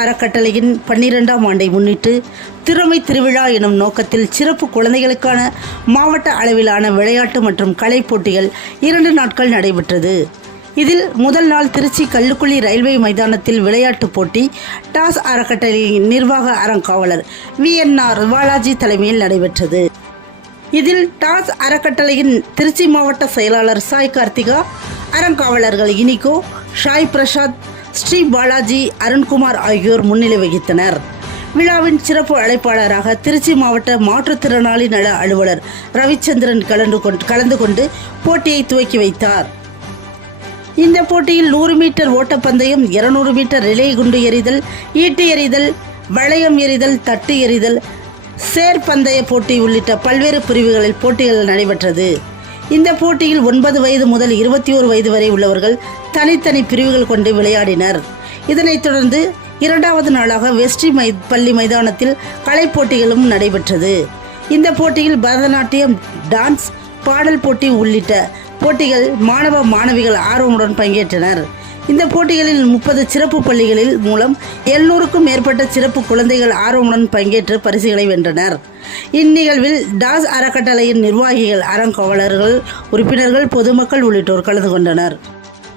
அறக்கட்டளையின் பன்னிரெண்டாம் ஆண்டை முன்னிட்டு திறமை திருவிழா எனும் நோக்கத்தில் சிறப்பு குழந்தைகளுக்கான மாவட்ட அளவிலான விளையாட்டு மற்றும் கலை போட்டிகள் இரண்டு நாட்கள் நடைபெற்றது. இதில் முதல் நாள் திருச்சி கல்லுக்குழி ரயில்வே மைதானத்தில் விளையாட்டுப் போட்டி டாஸ் அறக்கட்டளையின் நிர்வாக அறங்காவலர் விஎன்ஆர் பாலாஜி தலைமையில் நடைபெற்றது. இதில் டாஸ் அறக்கட்டளையின் திருச்சி மாவட்ட செயலாளர் சாய் கார்த்திகா அறங்காவலர்கள் இனிகோ ஷாய் பிரசாத் ஸ்ரீ பாலாஜி அருண்குமார் ஆகியோர் முன்னிலை வகித்தனர். விழாவின் சிறப்பு அழைப்பாளராக திருச்சி மாவட்ட மாற்றுத்திறனாளி நல அலுவலர் ரவிச்சந்திரன் கலந்து கொண்டு கலந்து கொண்டு போட்டியை துவக்கி வைத்தார். இந்த போட்டியில் நூறு மீட்டர் ஓட்டப்பந்தயம் இருநூறு மீட்டர் ரிலே குண்டு எறிதல் ஈட்டி எறிதல் வளையம் எறிதல் தட்டு எறிதல் சேர்பந்தய போட்டி உள்ளிட்ட பல்வேறு பிரிவுகளில் போட்டிகள் நடைபெற்றது. இந்த போட்டியில் ஒன்பது வயது முதல் இருபத்தி ஓரு வயது வரை உள்ளவர்கள் தனித்தனி பிரிவுகள் கொண்டு விளையாடினர். இதனைத் தொடர்ந்து இரண்டாவது நாளாக வெஸ்ட்ரி மை பள்ளி மைதானத்தில் கலை போட்டிகளும் நடைபெற்றது. இந்த போட்டியில் பரதநாட்டியம் டான்ஸ் பாடல் போட்டி உள்ளிட்ட போட்டிகள் மாணவ மாணவிகள் ஆர்வமுடன் பங்கேற்றனர். இந்த போட்டிகளில் முப்பது சிறப்பு பள்ளிகளில் மூலம் எழுநூறுக்கும் மேற்பட்ட சிறப்பு குழந்தைகள் ஆர்வமுடன் பங்கேற்று பரிசுகளை வென்றனர். இந்நிகழ்வில் டாஸ் அறக்கட்டளையின் நிர்வாகிகள் அறங்காவலர்கள் உறுப்பினர்கள் பொதுமக்கள் உள்ளிட்டோர் கலந்து கொண்டனர்.